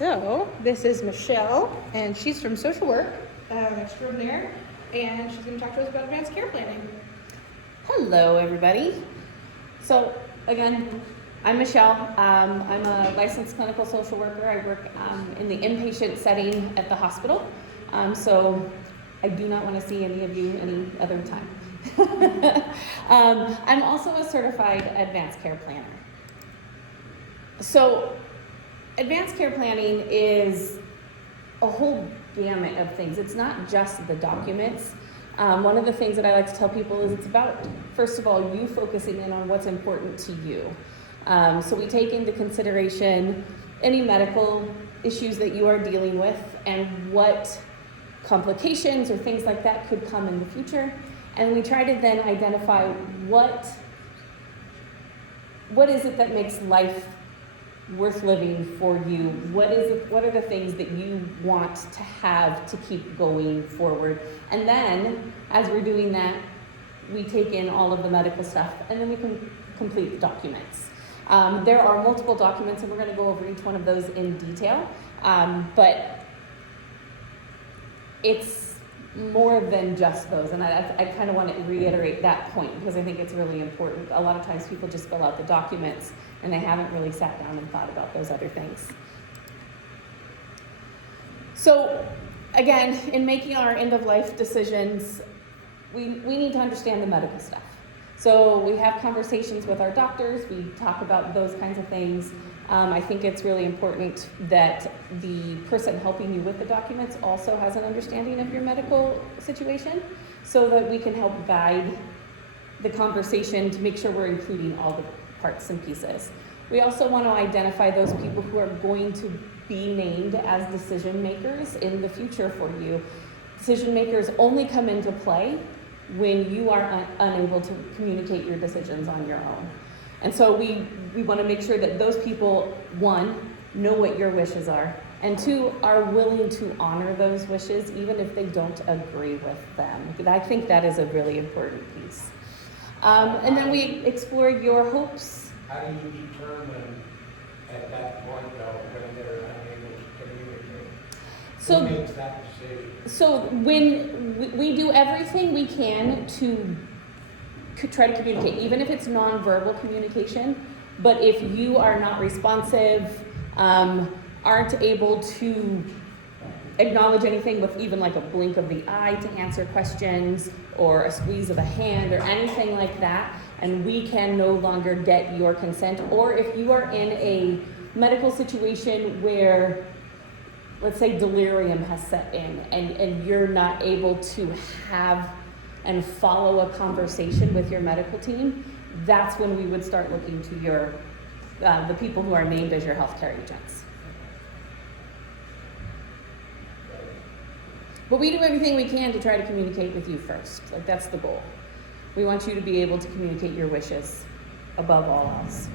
So this is Michelle, and she's from social work extraordinaire, and she's going to talk to us about advanced care planning. Hello, everybody. So again, I'm Michelle. I'm a licensed clinical social worker. I work in the inpatient setting at the hospital. So I do not want to see any of you any other time. I'm also a certified advanced care planner. So advanced care planning is a whole gamut of things. It's not just the documents. One of the things that I like to tell people is it's about, first of all, you focusing in on what's important to you. So we take into consideration any medical issues that you are dealing with and what complications or things like that could come in the future. And we try to then identify what is it that makes life worth living for you? What are the things that you want to have to keep going forward? And then, as we're doing that, we take in all of the medical stuff, and then we can complete the documents. There are multiple documents, and we're going to go over each one of those in detail. But it's more than just those, and I kind of want to reiterate that point because I think it's really important. A lot of times people just fill out the documents and they haven't really sat down and thought about those other things. So again, in making our end-of-life decisions, we need to understand the medical stuff. So we have conversations with our doctors, we talk about those kinds of things. I think it's really important that the person helping you with the documents also has an understanding of your medical situation so that we can help guide the conversation to make sure we're including all the parts and pieces. We also want to identify those people who are going to be named as decision makers in the future for you. Decision makers only come into play when you are unable to communicate your decisions on your own. And so we want to make sure that those people, one, know what your wishes are, and two, are willing to honor those wishes even if they don't agree with them. I think that is a really important piece. And then we explore your hopes. How do you determine at that point, though, when they're unable to communicate? Who makes that decision? So when we do everything we can to try to communicate, even if it's nonverbal communication, but if you are not responsive, aren't able to acknowledge anything with even like a blink of the eye to answer questions or a squeeze of a hand or anything like that, and we can no longer get your consent, or if you are in a medical situation where, let's say, delirium has set in and you're not able to have and follow a conversation with your medical team, that's when we would start looking to your the people who are named as your healthcare agents. But we do everything we can to try to communicate with you first. Like, that's the goal. We want you to be able to communicate your wishes above all else.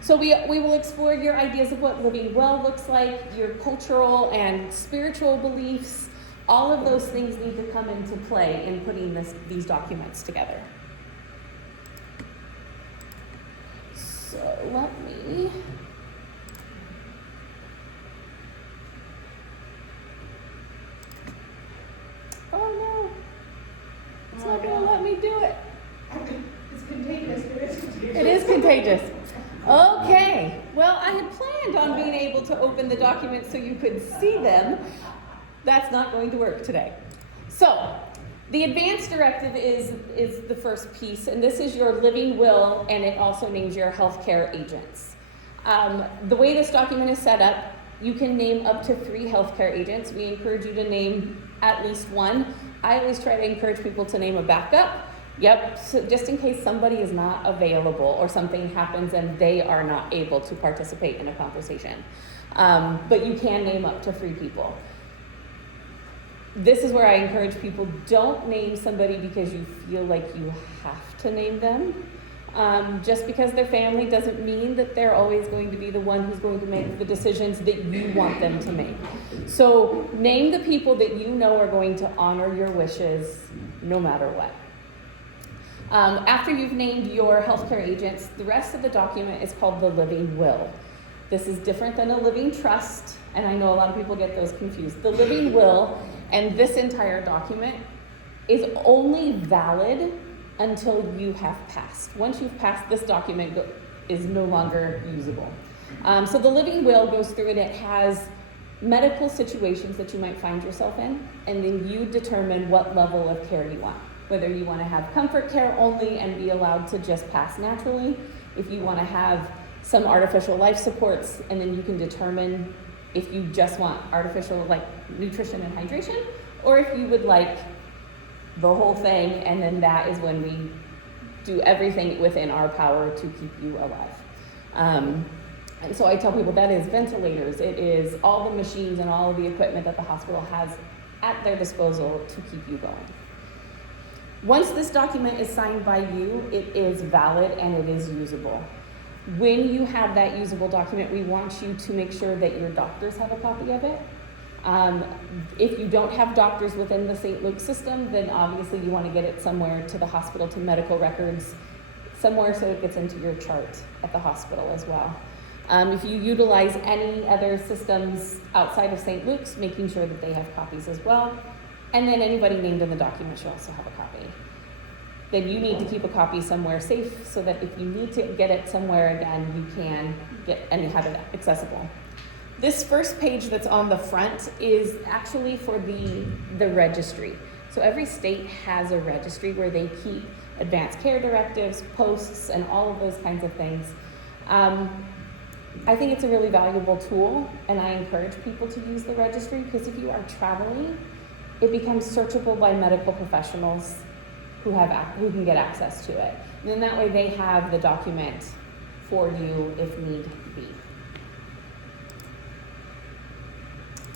So we will explore your ideas of what living well looks like, your cultural and spiritual beliefs. All of those things need to come into play in putting these documents together. So let me... Oh no, it's not going to let me do it. It's contagious. It is contagious. Okay, well, I had planned on being able to open the documents so you could see them. That's not going to work today. So, the advanced directive is the first piece, and this is your living will, and it also names your healthcare agents. The way this document is set up, you can name up to 3 healthcare agents. We encourage you to name at least one. I always try to encourage people to name a backup. Yep, so just in case somebody is not available or something happens and they are not able to participate in a conversation. But you can name up to 3 people. This is where I encourage people, don't name somebody because you feel like you have to name them. Just because they're family doesn't mean that they're always going to be the one who's going to make the decisions that you want them to make. So name the people that you know are going to honor your wishes no matter what. After you've named your healthcare agents, the rest of the document is called the living will. This is different than a living trust, and I know a lot of people get those confused. The living will and this entire document is only valid until you have passed. Once you've passed, this document is no longer usable. So the living will goes through and it has medical situations that you might find yourself in, and then you determine what level of care you want. Whether you want to have comfort care only and be allowed to just pass naturally, if you want to have some artificial life supports, and then you can determine if you just want artificial like nutrition and hydration, or if you would like the whole thing, and then that is when we do everything within our power to keep you alive. And so I tell people that is ventilators, it is all the machines and all of the equipment that the hospital has at their disposal to keep you going. Once this document is signed by you, it is valid and it is usable. When you have that usable document, we want you to make sure that your doctors have a copy of it. If you don't have doctors within the St. Luke system, then obviously you want to get it somewhere to the hospital, to medical records, somewhere so it gets into your chart at the hospital as well. If you utilize any other systems outside of St. Luke's, making sure that they have copies as well. And then anybody named in the document should also have a copy. Then you need to keep a copy somewhere safe so that if you need to get it somewhere again, you can get and have it accessible. This first page that's on the front is actually for the registry. So every state has a registry where they keep advanced care directives, posts, and all of those kinds of things. I think it's a really valuable tool, and I encourage people to use the registry because if you are traveling, it becomes searchable by medical professionals who can get access to it. And then that way they have the document for you if need be.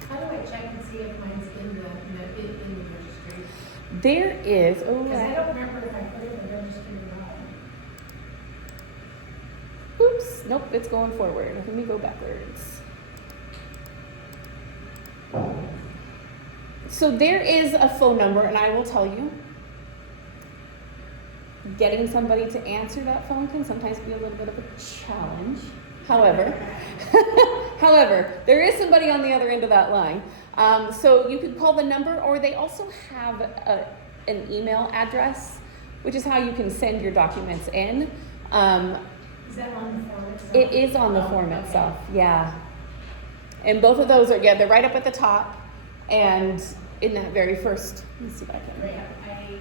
How do I check and see if mine's in the registry? There is, Because I don't remember if I put it in the registry or not. oops, nope, it's going forward. Let me go backwards. So there is a phone number, and I will tell you, getting somebody to answer that phone can sometimes be a little bit of a challenge. However, there is somebody on the other end of that line. So you could call the number, or they also have an email address, which is how you can send your documents in. Is that on the form itself? It is on the form itself, yeah. And both of those are, yeah, they're right up at the top. And in that very first, let me see if I can. Right, IH.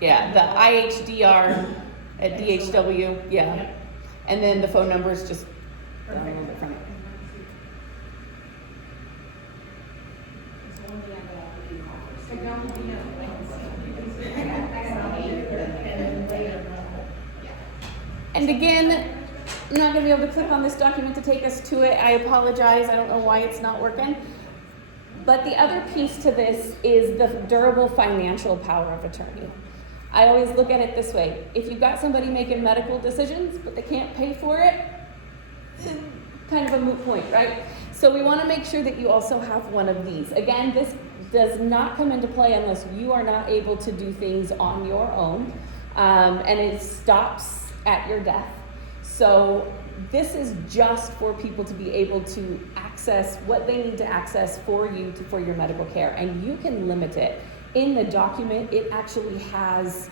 Yeah, the IHDR at DHW, yeah. Yep. And then the phone number is just down a Perfect. little bit from it. Technology, no, I can see. You can see. I got and then later. And again, I'm not gonna be able to click on this document to take us to it. I apologize, I don't know why it's not working. But the other piece to this is the durable financial power of attorney. I always look at it this way. If you've got somebody making medical decisions, but they can't pay for it, kind of a moot point, right? So we want to make sure that you also have one of these. Again, this does not come into play unless you are not able to do things on your own, and it stops at your death. So this is just for people to be able to access what they need to access for you for your medical care, and you can limit it. In the document, it actually has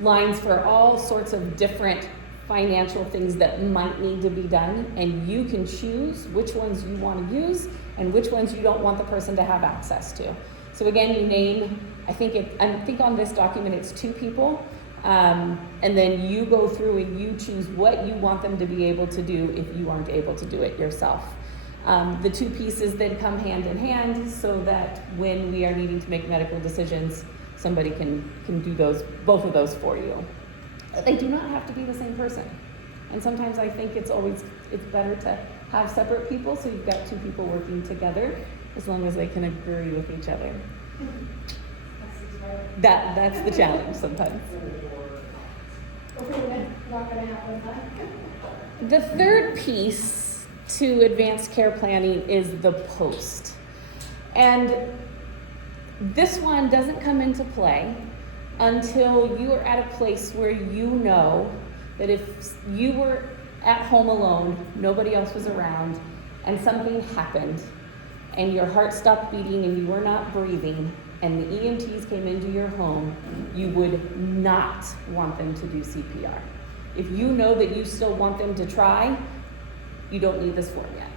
lines for all sorts of different financial things that might need to be done, and you can choose which ones you want to use and which ones you don't want the person to have access to. So again, you name, I think on this document it's 2 people, and then you go through and you choose what you want them to be able to do if you aren't able to do it yourself. The 2 pieces then come hand in hand so that when we are needing to make medical decisions, somebody can do both of those for you. They do not have to be the same person. And sometimes I think it's better to have separate people so you've got 2 people working together as long as they can agree with each other. That's the challenge sometimes. Not gonna happen. The third piece to advanced care planning is the post. And this one doesn't come into play until you are at a place where you know that if you were at home alone, nobody else was around, and something happened, and your heart stopped beating and you were not breathing, and the EMTs came into your home, you would not want them to do CPR. If you know that you still want them to try, you don't need this form yet.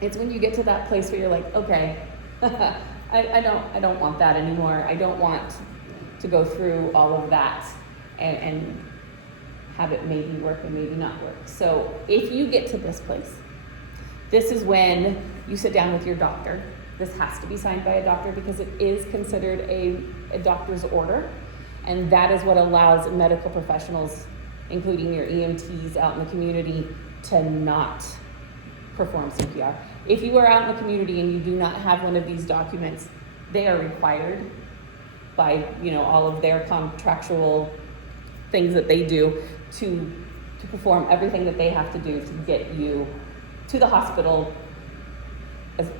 It's when you get to that place where you're like, okay, I don't want that anymore. I don't want to go through all of that and have it maybe work and maybe not work. So if you get to this place, this is when you sit down with your doctor. This has to be signed by a doctor because it is considered a doctor's order. And that is what allows medical professionals, including your EMTs out in the community, to not perform CPR. If you are out in the community and you do not have one of these documents, they are required by, all of their contractual things that they do to perform everything that they have to do to get you to the hospital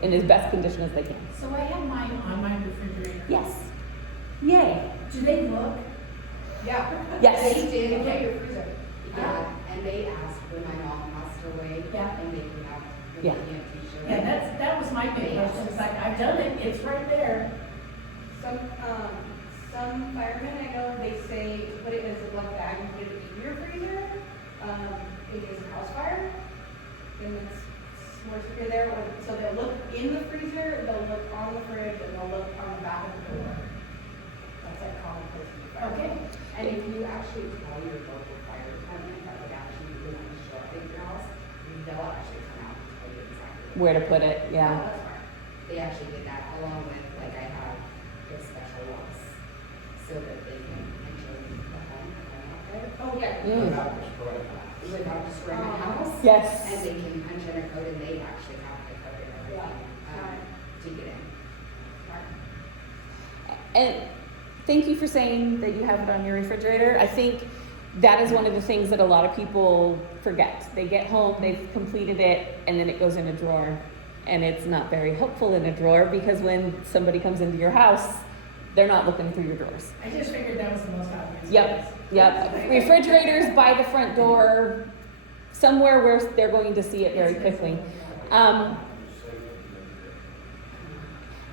in as best condition as they can. So I have mine on my refrigerator. Yes. Yay. Do they look? Yeah. Yes. They did, Okay. your freezer. Yeah, and they asked when my mom passed away. Yeah. And they came out with Yeah. the EMT shirt. Yeah, that was my big question. It's like, I've done it, it's right there. Some firemen I know, they say to put it in a Ziploc bag and put it in your freezer, in case of house fire. And it's more secure there, so they'll look in the freezer, they'll look on the fridge, and they'll look on the back of the door. That's like common place to fire. Okay. And if you actually tell your local fire department that would actually be the one to show up at your house, they'll actually come out and tell you exactly. Where to put it, Oh, yeah. that's smart. They actually did that along with, like, I have the special locks so that they can enter the home out there. Oh, yeah. Without destroying that. Without destroying my house. Yes. And they can punch in a code and they actually have the code and everything, Smart. to get in. Smart. And thank you for saying that you have it on your refrigerator. I think that is one of the things that a lot of people forget. They get home, they've completed it, and then it goes in a drawer. And it's not very helpful in a drawer because when somebody comes into your house, they're not looking through your drawers. I just figured that was the most obvious. Yep. Refrigerators by the front door, somewhere where they're going to see it very quickly.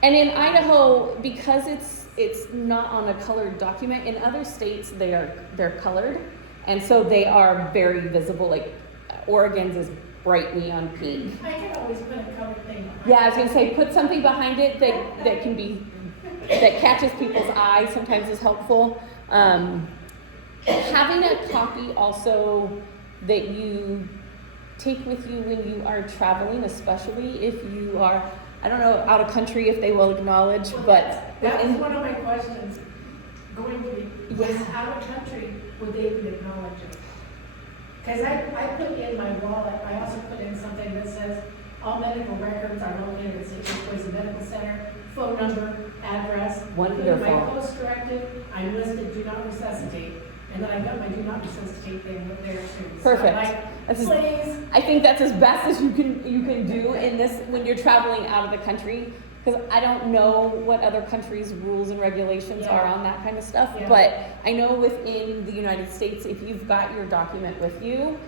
And in Idaho, because it's not on a colored document, in other states they're colored, and so they are very visible. Like Oregon's is bright neon pink. I can always put a colored thing behind. Yeah, I was gonna say put something behind it that can be that catches people's eye. Sometimes is helpful. Having a copy also that you take with you when you are traveling, especially if you are, I don't know, out of country if they will acknowledge, Well, but that was within, one of my questions. Going to be, was Yeah. out of country, would they even acknowledge it? Because I put in my wallet, I also put in something that says, all medical records are located at St. Joe's Medical Center, phone number, address. Wonderful. My post directive, I listed do not resuscitate, and then I got my do not resuscitate thing up there too. So Perfect. I'm like, That's as- please. I think that's as best as you can do in this when you're traveling out of the country. Because I don't know what other countries' rules and regulations Yeah. are on that kind of stuff, Yeah. but I know within the United States, if you've got your document with you,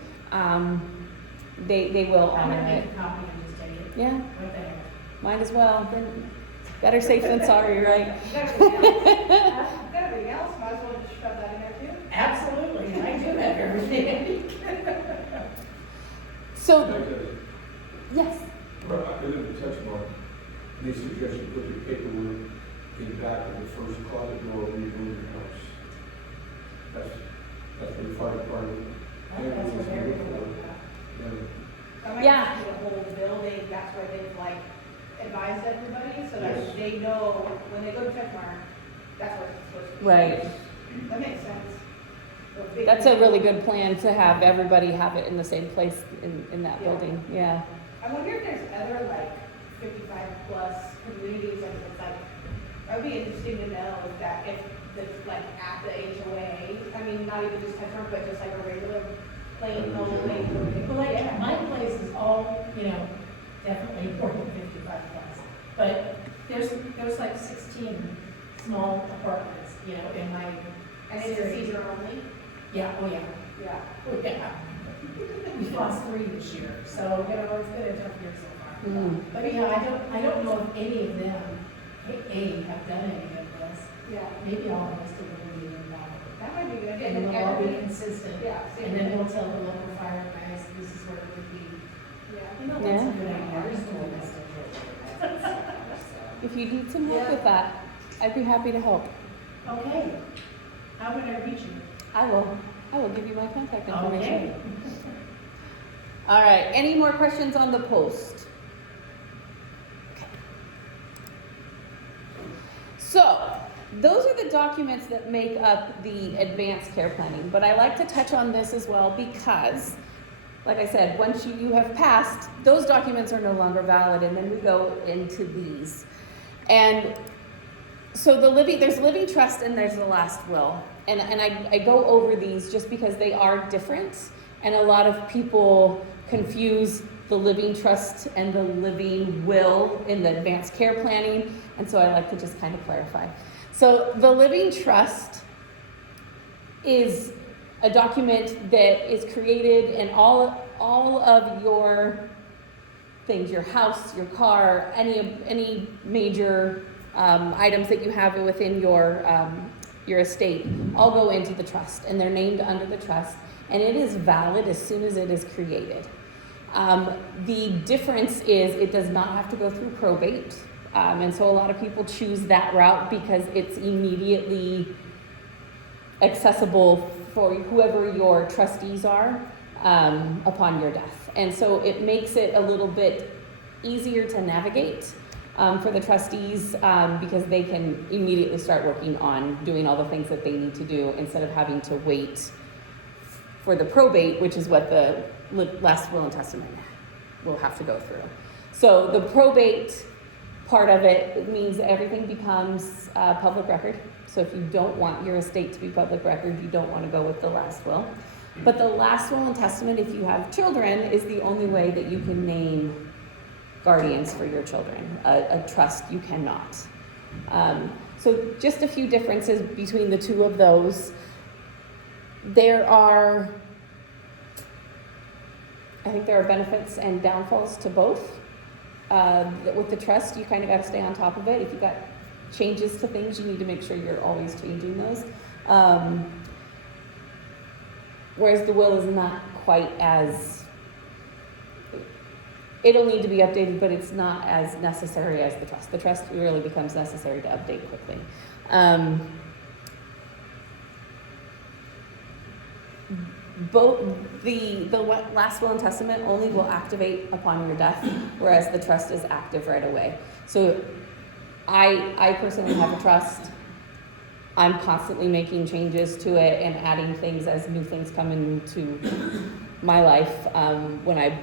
they will I'm honor gonna it. make a copy and just take it. Yeah, What the heck? might as well. Then better safe than sorry, right? You got everything else, might as well just shove that in there too. Absolutely, I do have everything. So, Because, yes. in the text mark, they suggest you put your paperwork in the back of the first closet door when you go in your house. That's for the fire department. That's what they're And- doing. That might Yeah. just be the whole building, that's where they've like advised everybody, so Yes. that they know when they go to checkmark, that's what it's supposed to be. Right. That makes sense. The big- That's a really good plan to have everybody have it in the same place in that Yeah. building. Yeah. I wonder if there's other like 55 plus communities, like it's like, that would be interesting to know if that's like at the HOA, I mean, not even just checkmark, but just like a regular plain old HOA. But like, my place is all, definitely more than 55 plus. But there's like 16 small apartments, in my, And it's a season only? yeah, oh yeah, Yeah. oh yeah. We've lost 3 this year, so, you know, it's been a tough year so far. Mm. But, yeah, I don't know if any of them, have done any of this. Yeah, Maybe all of us do a little bit about it. that might be good. And we'll all be consistent. Yeah. And then we'll tell the local fire guys, this is where it would be. Yeah. You know, Yeah. that's a good idea. Ours told us to put it in so. If you need some help Yeah. with that, I'd be happy to help. Okay. How would I reach you? I will give you my contact information. Okay. All right, any more questions on the post? Okay. So, those are the documents that make up the advanced care planning, but I like to touch on this as well because, like I said, once you have passed, those documents are no longer valid, and then we go into these. And so there's living trust and there's the last will. And I go over these just because they are different, and a lot of people confuse the living trust and the living will in the advanced care planning, and so I like to just kind of clarify. So the living trust is a document that is created, and all of your things, your house, your car, any major items that you have within your estate, all go into the trust, and they're named under the trust, and it is valid as soon as it is created. The difference is it does not have to go through probate, and so a lot of people choose that route because it's immediately accessible for whoever your trustees are upon your death. And so it makes it a little bit easier to navigate for the trustees because they can immediately start working on doing all the things that they need to do instead of having to wait for the probate, which is what the last will and testament will have to go through. So the probate part of it means that everything becomes public record. So if you don't want your estate to be public record, you don't want to go with the last will. But the last will and testament, if you have children, is the only way that you can name guardians for your children. A trust, you cannot. So just a few differences between the two of those. There are benefits and downfalls to both. With the trust, you kind of got to stay on top of it. If you've got changes to things, you need to make sure you're always changing those. Whereas the will is not quite as, it'll need to be updated, but it's not as necessary as the trust. The trust really becomes necessary to update quickly. Both the last will and testament only will activate upon your death, whereas the trust is active right away. So I personally have a trust. I'm constantly making changes to it and adding things as new things come into my life. When I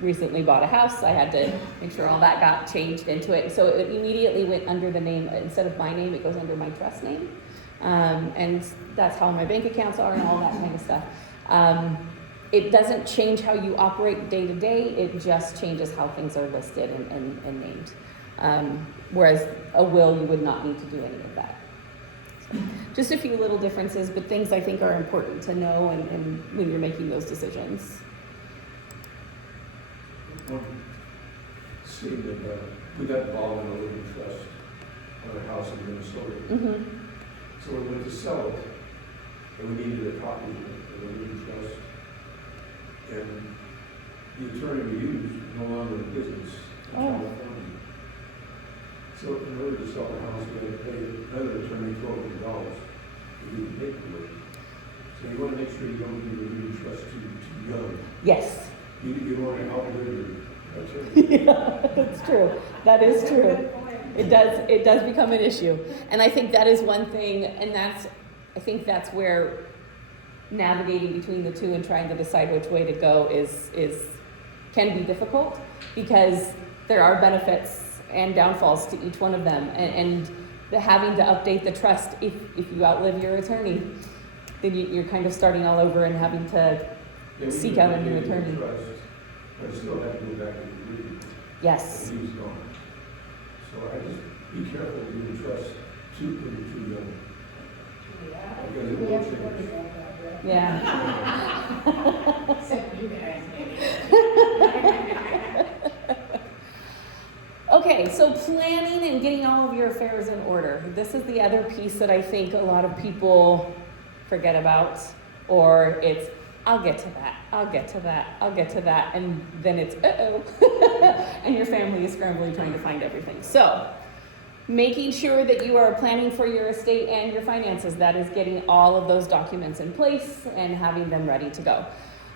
recently bought a house, I had to make sure all that got changed into it. So it immediately went under the name, instead of my name, it goes under my trust name. And that's how my bank accounts are and all that kind of stuff. It doesn't change how you operate day to day, it just changes how things are listed and named. Whereas a will, you would not need to do any of that. So, just a few little differences, but things I think are important to know and when you're making those decisions. One scene that we got involved in a living trust on a house in Minnesota. Mm-hmm. So we went to sell it, and we needed a copy of the living trust. And the attorney we used was no longer in business in California. So in order to sell the house, we had to pay another attorney $1,200 to do the paperwork. So you want to make sure you don't do the living trust too young. Yes. You want to outlive your attorney. Yeah, that's true. That is true. It does become an issue. And I think that is one thing, and I think that's where navigating between the two and trying to decide which way to go can be difficult, because there are benefits and downfalls to each one of them. And the having to update the trust, if you outlive your attorney, then you're kind of starting all over and having to seek out a new attorney. But I still have to go back to the reading. Yes. And he was gone. So I just be careful with your trust too young. Because it We will have to change. look at that, Yeah. planning and getting all of your affairs in order. This is the other piece that I think a lot of people forget about, or it's, I'll get to that, I'll get to that, I'll get to that, and then it's, and your family is scrambling trying to find everything. So, making sure that you are planning for your estate and your finances, that is getting all of those documents in place and having them ready to go.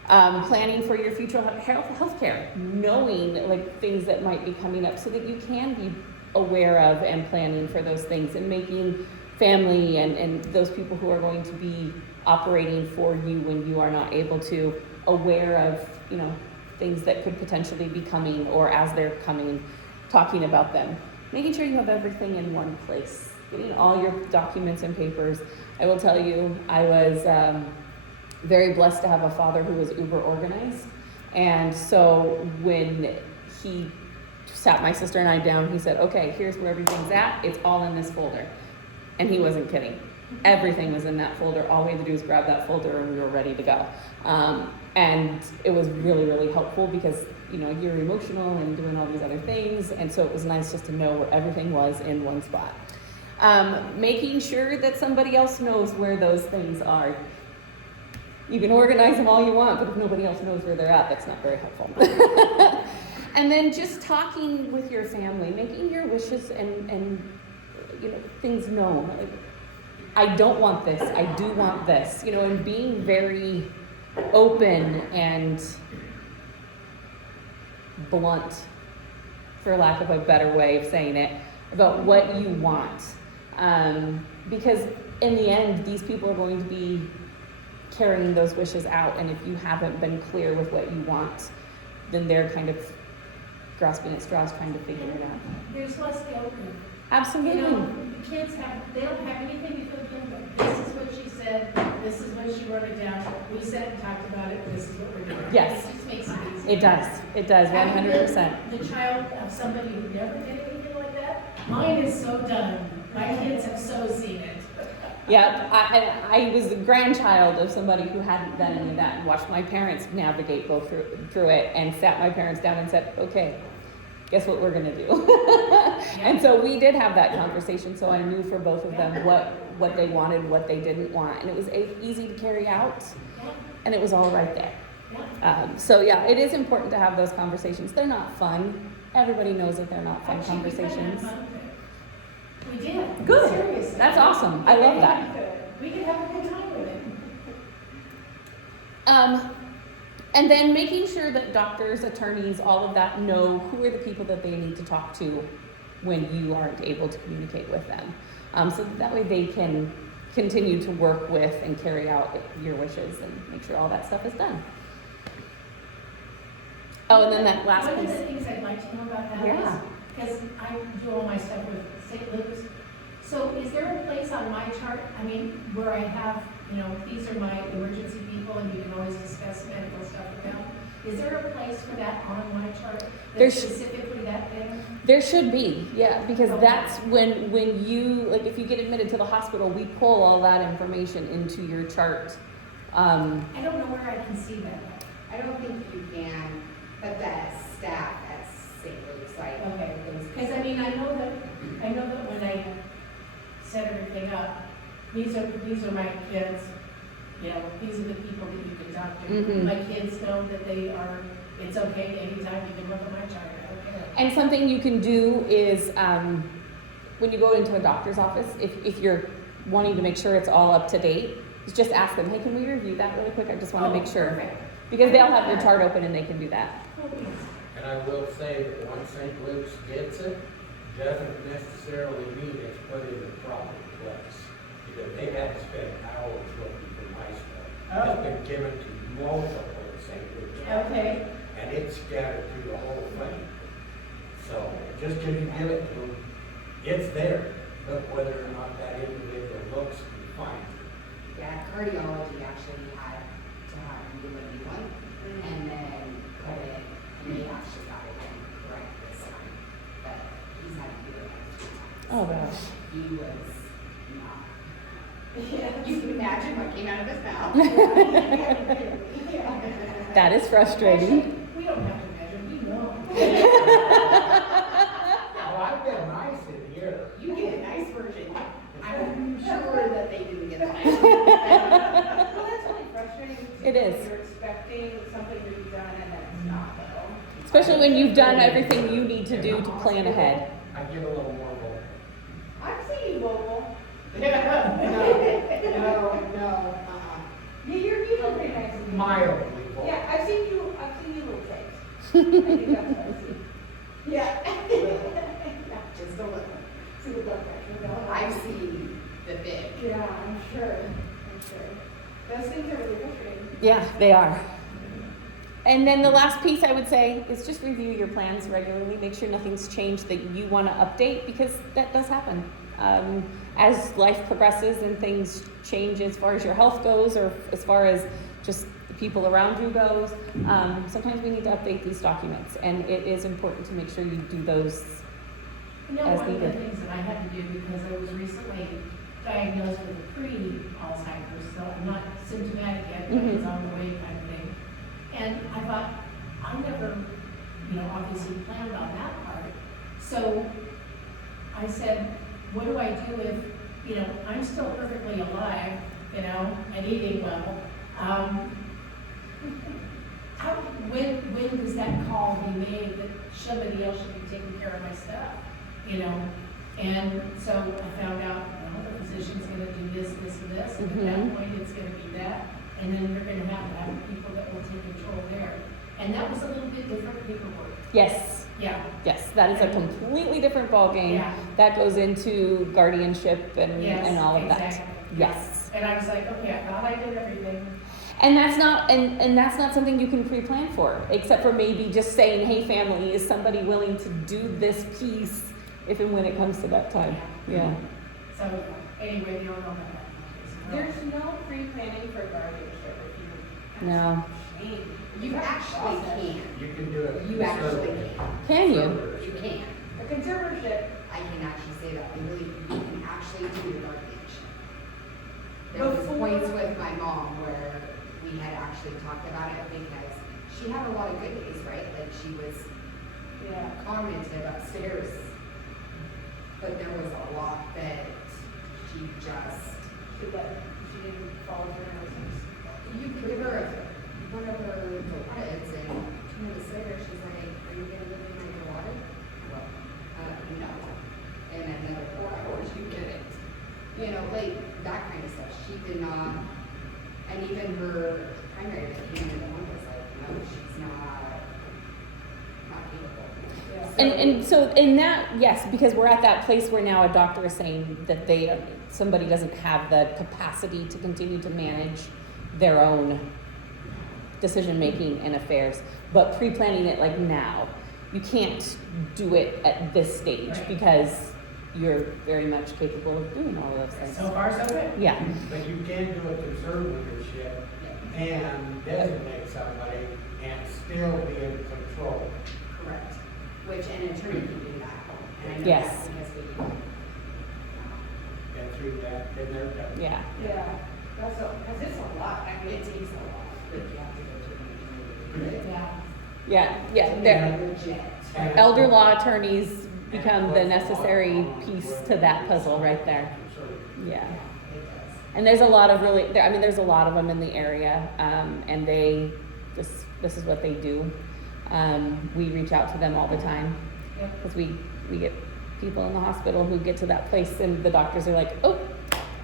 Planning for your future health care, knowing like things that might be coming up so that you can be aware of and planning for those things, and making family and those people who are going to be operating for you when you are not able to, aware of, you know, things that could potentially be coming, or as they're coming, talking about them. Making sure you have everything in one place, getting all your documents and papers. I will tell you, I was very blessed to have a father who was uber organized. And so when he sat my sister and I down, he said, okay, here's where everything's at. It's all in this folder. And he wasn't kidding. Everything was in that folder. All we had to do was grab that folder and we were ready to go. And it was really, really helpful because, you know, you're emotional and doing all these other things. And so it was nice just to know where everything was in one spot. Making sure that somebody else knows where those things are. You can organize them all you want, but if nobody else knows where they're at, that's not very helpful. And then just talking with your family, making your wishes and you know, things known. Like, I don't want this, I do want this, you know, and being very open and blunt, for lack of a better way of saying it, about what you want. Because in the end, these people are going to be carrying those wishes out, and if you haven't been clear with what you want, then they're kind of grasping at straws trying to figure it out. There's less guilt. Absolutely. You know, the kids they don't have anything to put in, but this is what she said, this is what she wrote it down, we sat and talked about it, this is what we're doing. Yes. It just makes it easy. It does, 100%. The child of somebody who never did anything like that, mine is so done. My kids have so seen it. Yeah, I was the grandchild of somebody who hadn't done any of that, and watched my parents navigate both through it, and sat my parents down and said, okay, guess what we're gonna do? And so we did have that conversation, so I knew for both of them what they wanted, what they didn't want, and it was easy to carry out, and it was all right there. So yeah, it is important to have those conversations. They're not fun. Everybody knows that they're not fun conversations. We did. Good. Seriously. That's awesome. I love that. We could have a good time with it. And then making sure that doctors, attorneys, all of that know who are the people that they need to talk to when you aren't able to communicate with them. So that way they can continue to work with and carry out your wishes and make sure all that stuff is done. Oh, and then that last One piece. of the things I'd like to know about that Yeah. is, because I do all my stuff with St. Luke's, so is there a place on my chart, I mean, where I have, you know, these are my emergency people and you can always discuss medical stuff with them? Is there a place for that on my chart There's- that's specifically that thing? There should be, yeah, because Okay. that's when you, like if you get admitted to the hospital, we pull all that information into your chart. I don't know where I can see that. I don't think you can, but that staff at St. Luke's, like, Okay. those. Because I mean, I know that when I set everything up, these are my kids, you know, these are the people that you can talk to. Mhm. My kids know that it's okay, anytime you can look at my chart, I don't care. And something you can do is, when you go into a doctor's office, if you're wanting to make sure it's all up to date, is just ask them, hey, can we review that really quick? I just want to make sure. Perfect. Because they'll have your chart open and they can do that. And I will say that once St. Luke's gets it, doesn't necessarily mean it's put in the proper place. Because they had to spend hours looking for my stuff. It's been given to multiple at St. Luke's. Okay, And it's scattered through the whole thing. So just because you give it to them, it's there. But whether or not that individual looks fine. Yeah, cardiology actually had to have him do a new one, and then put it, and they actually got it in correct this time. But he's had to do it like 3 times. Oh, gosh. He was not. You can imagine what came out of his mouth. Yeah. That is frustrating. we don't have to measure, we know. Now, I've been Especially when you've done everything you need to do to plan ahead. I get a little more vocal. I've seen you vocal. No, Yeah, you're usually pretty nice. and good. Mildly vocal. Yeah, I've seen you little takes. I think that's what I see. Yeah. just a little. See the blood pressure going. I've seen the big. Yeah, I'm sure. Those things are really frustrating. Yeah, they are. And then the last piece I would say is just review your plans regularly. Make sure nothing's changed that you want to update, because that does happen. As life progresses and things change as far as your health goes, or as far as just the people around you goes, sometimes we need to update these documents, and it is important to make sure you do those. You know, As one of the needed. things that I had to do, because I was recently diagnosed with a pre-Alzheimer's, so I'm not symptomatic yet, but it's on the way kind of thing. And I thought, I never, obviously planned on that part. So I said, what do I do if, I'm still perfectly alive, and eating well? When does that call be made that somebody else should be taking care of my stuff? And so I found out, the physician's gonna do this, this, and this, and at that point, it's gonna be that. And then you're gonna have people that will take control there. And that was a little bit different paperwork. Yes, Yeah, yes, that is a completely different ballgame. Yeah. That goes into guardianship and yes, all of that. exactly. Yes. And I was like, okay, I thought I did everything. And that's not and that's not something you can pre-plan for, except for maybe just saying, hey family, is somebody willing to do this piece if and when it comes to that time? Yeah. So anyway, you don't know about that. There's no pre-planning for guardianship if you. No. Shame. You actually can. You can do it. You actually Can you? You can. A conservatorship. I can actually say that. Legally, you can actually do your guardianship. There was Before- points with my mom where we had actually talked about it because she had a lot of good days, right? Like she was Yeah. cognitive upstairs. But there was a lot that she just, She didn't follow through on those things. you could give her one of her Dilaudid and 2 minutes later, she's like, are you gonna give me my Dilaudid? Well, no. And then another 4 hours, you get it. Like that kind of stuff. She did not, and even her primary that came in the one was like, no, she's not capable. Yeah. And so in that, yes, because we're at that place where now a doctor is saying that somebody doesn't have the capacity to continue to manage their own decision-making and affairs, but pre-planning it like now, you can't do it at this stage Right. because you're very much capable of doing all of those things. So far, so good. Yeah, But you can do a conservatorship and designate somebody and still be in control. Correct. Which an attorney can do that. And I know Yes. that because we, And through that, and they're done. yeah. Yeah. Because it's a lot. I mean, it takes a lot, but you have to go to an attorney. Yeah. Yeah, they're, Legit. elder law attorneys become the necessary piece to that puzzle right there. Yeah. Yeah, it does. And there's a lot of there's a lot of them in the area, and this is what they do. We reach out to them all the time, Yep. because we get people in the hospital who get to that place and the doctors are like, oh,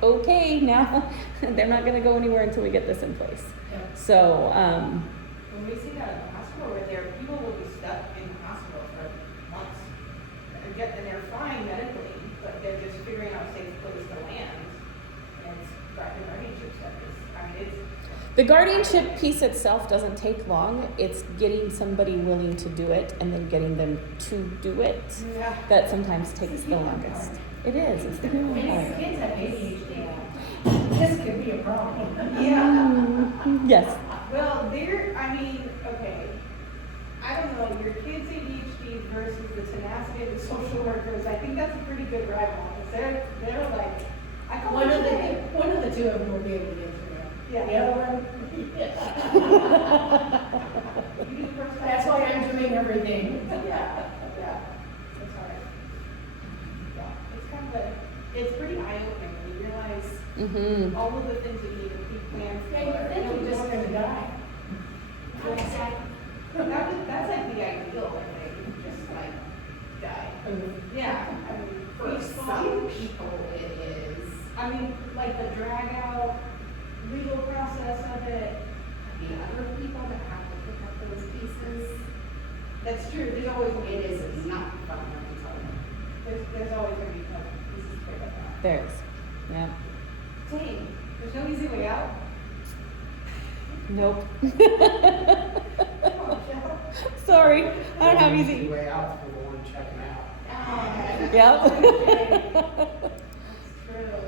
okay, now they're not gonna go anywhere until we get this in place. Yep. So, when we see that in the hospital, where people will be stuck in the hospital for months. And they're fine medically, but they're just figuring out a safe place to land. And it's guardianship stuff it's. the guardianship piece itself doesn't take long. It's getting somebody willing to do it and then getting them to do it Yeah. that sometimes takes the longest. It is, it's the human When part. kids have ADHD, this could be a problem. Yeah. Yes. Well, okay, I don't know, your kids' ADHD versus the tenacity of the social workers, I think that's a pretty good rival, because they're like, I call One it of the today. two of them will be able to get through it. Yeah. The other one, You do the first that's why I'm doing everything. Yeah, it's hard. Yeah, it's pretty eye-opening when you realize Mm-hmm. all of the things that you need to pre-plan for. Yeah, you think you're just gonna die. That's like the ideal, Yeah, I mean, For each some spot, people, it is. I mean, like the drag out legal process of it, The other people that have to pick up those pieces, that's true, there's always, it is not fun, let me tell you. there's always gonna be pieces to pick up. There's, yeah. Dang, there's no easy way out. Nope. Come on, Michelle. Sorry, I don't have Easy easy. way out for the one checking out. Yep. That's true.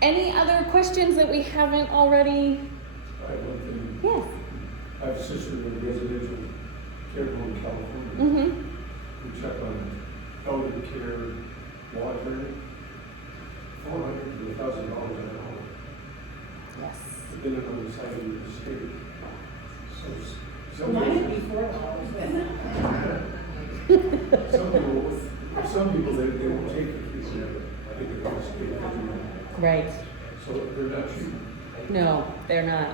Any other questions that we haven't already? I have one thing. Yes. I have a sister in a residential care home in California. Mm-hmm. We check on elder care water, $400 to $1,000 an hour, Yes. depending on the size of the state. So some Mine would be people, $4 then. some people, they won't take it, because they think it's a state. Right. So they're not cheap. No, they're not.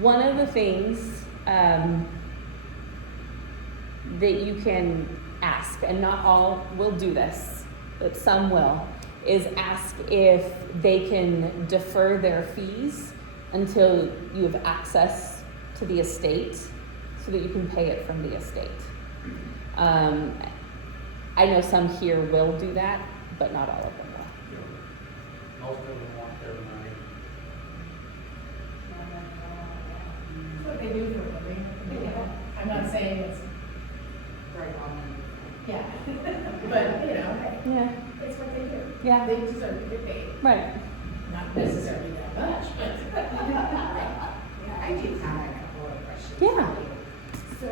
One of the things that you can ask, and not all will do this, but some will, is ask if they can defer their fees until you have access to the estate so that you can pay it from the estate. I know some here will do that, but not all of them will. Most of them want their money. That's what they do for a living. I'm not saying it's, Right on yeah, but, you know, hey, Yeah, it's what they do. yeah, They deserve to get paid, right. not necessarily that much, but. Yeah, I do have a couple of questions. Yeah. for you. So,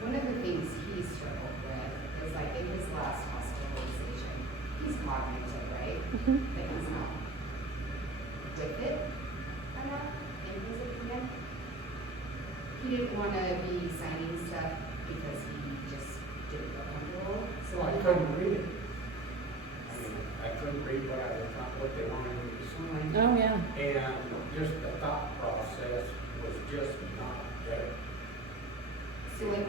one of the things he struggled with is like in his last hospitalization, he's cognitive, right? Mhm. But he's not with it enough, in his opinion. He didn't want to be signing stuff because he just didn't feel comfortable. So I couldn't read it. I mean, I couldn't read what they wanted me to sign. Oh, yeah. And just the thought process was just not there. So like,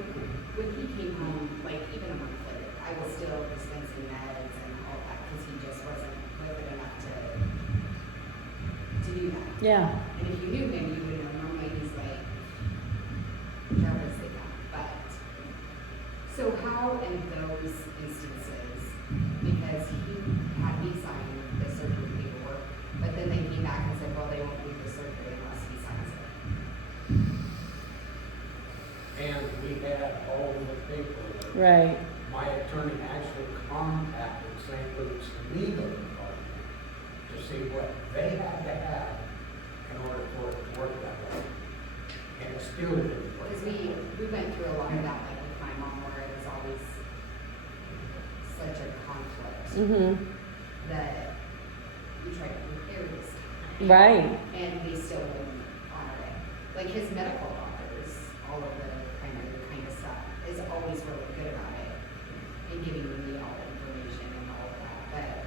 when he came home, like even a month later, I was still dispensing meds and all that, because he just wasn't with it enough to do that. Yeah. And if you knew him, you would know normally he's like, nervous like that, but. So how in those instances, because he had me sign the surgery paperwork, but then they came back and said, well, they won't do the surgery unless he signs it. And we had all the paperwork. Right. My attorney actually contacted St. Luke's legal department to see what they had to have in order for it to work that way. And it still didn't work. Because we went through a lot of that, like with my mom, where it was always such a conflict Mm-hmm. that we tried to repair this. Right. And they still wouldn't honor it. Like his medical doctors, all of the kind of stuff, is always really good about it and giving me all the information and all of that,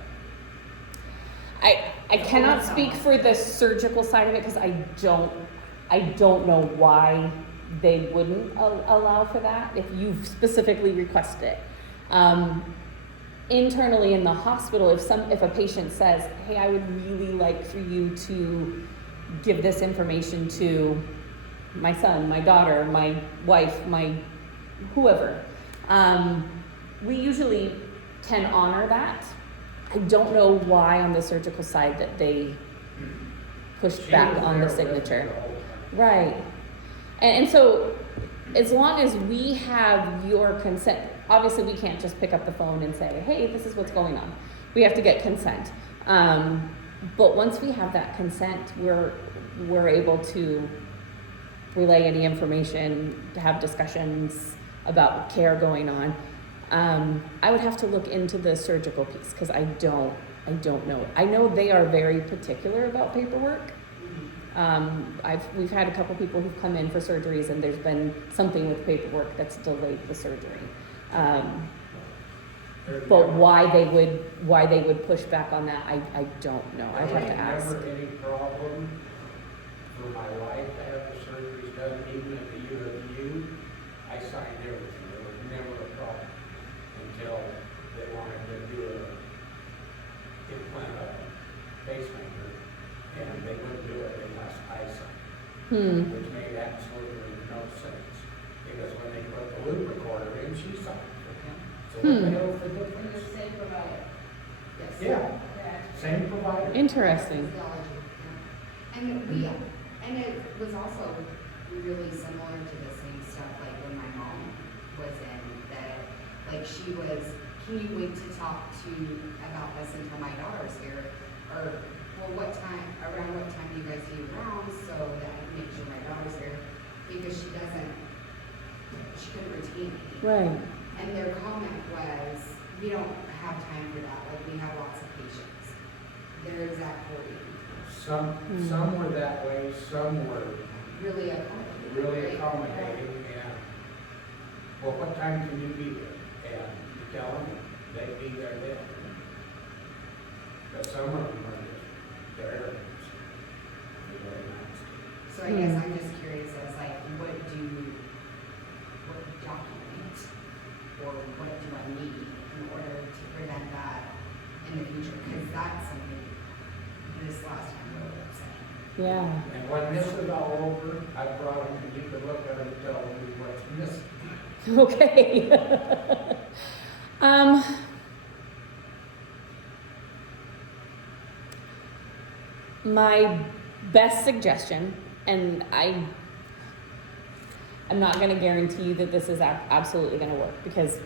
I cannot speak for the surgical side of it because I don't know why they wouldn't allow for that if you specifically requested it. Internally in the hospital, if a patient says, hey, I would really like for you to give this information to my son, my daughter, my wife, my whoever, we usually can honor that. I don't know why on the surgical side that they pushed She back was on the there with me signature. the whole time. Right. And so, as long as we have your consent, obviously we can't just pick up the phone and say, hey, this is what's going on. We have to get consent. But once we have that consent, we're able to relay any information, to have discussions about care going on. I would have to look into the surgical piece because I don't know. I know they are very particular about paperwork. We've had a couple people who've come in for surgeries and there's been something with paperwork that's delayed the surgery. But why they would push back on that, I don't know. I'd have to ask. Never any problem for my wife to have the surgeries done, even at the U of U. I signed everything, there was never a problem until they wanted to do implant a pacemaker, and they wouldn't do it unless I signed, which made absolutely no sense. Because when they put the loop recorder in, she signed for him. So what the hell's the From the difference? same provider. Yes. Yeah, Correct. same provider. Interesting. Physiology, yeah. And it was also really similar to the same stuff like when my mom was in, that, like, she was, can you wait to talk to about this until my daughter's here? Or, well, around what time do you guys do rounds so that I can make sure my daughter's here? Because she couldn't retain me. Right. And their comment was, we don't have time for that, like, we have lots of patients. Their exact wording, Some were that way, some were really accommodating. really right? accommodating, and, well, what time can you be there? And you tell them, they'd be there then. But some of them are just, they're arrogant. They're very nasty. So I guess I'm just curious as like, what document or what do I need in order to prevent that in the future? Because that's something this last time really upset. Yeah. And when this is all over, I brought them, and you could look at them and tell me what's missing. Okay. My best suggestion, and I'm not going to guarantee you that this is absolutely going to work because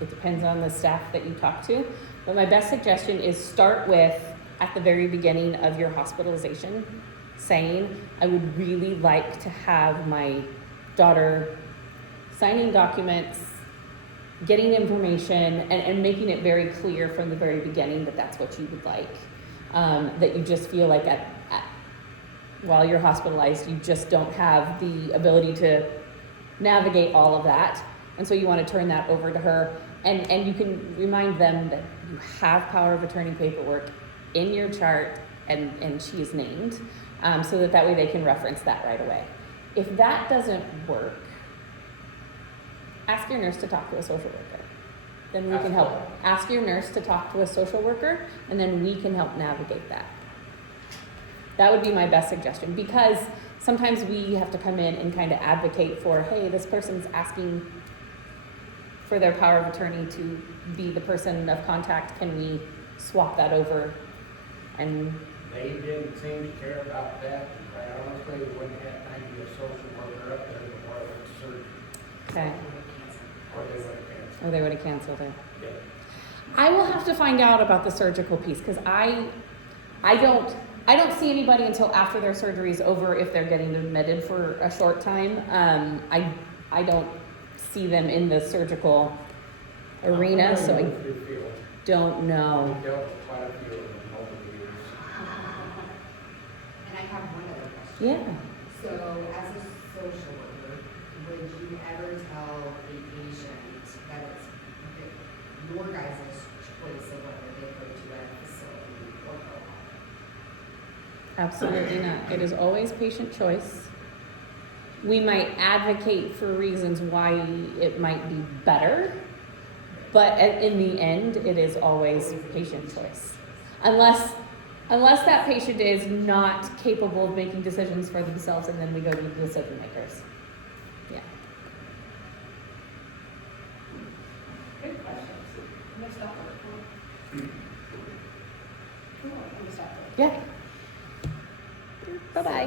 it depends on the staff that you talk to. But my best suggestion is start with, at the very beginning of your hospitalization, saying, I would really like to have my daughter signing documents, getting information, and making it very clear from the very beginning that that's what you would like. That you just feel like while you're hospitalized, you just don't have the ability to navigate all of that. And so you want to turn that over to her. And you can remind them that you have power of attorney paperwork in your chart and she is named, so that way they can reference that right away. If that doesn't work, ask your nurse to talk to a social worker. Then we can help. Ask your nurse to talk to a social worker, and then we can help navigate that. That would be my best suggestion, because sometimes we have to come in and kind of advocate for, hey, this person's asking for their power of attorney to be the person of contact. Can we swap that over? And They didn't seem to care about that, and quite honestly, we wouldn't have time to get a social worker up there before it went to surgery, Okay. or they would have canceled. or they would have canceled it. Yeah. I will have to find out about the surgical piece, because I don't see anybody until after their surgery is over if they're getting admitted for a short time. I don't see them in the surgical arena, so I don't know. We dealt with quite a few of them over the years. And I have one other question. Yeah. So as a social worker, would you ever tell a patient that it's your guys' choice of whether they go to a facility or go home? Absolutely not. It is always patient choice. We might advocate for reasons why it might be better, but in the end, it is always patient choice. Unless that patient is not capable of making decisions for themselves, and then we go to the decision makers. Yeah. Good questions. I'm gonna stop it. Cool, I'm gonna stop it. Yeah. Bye-bye.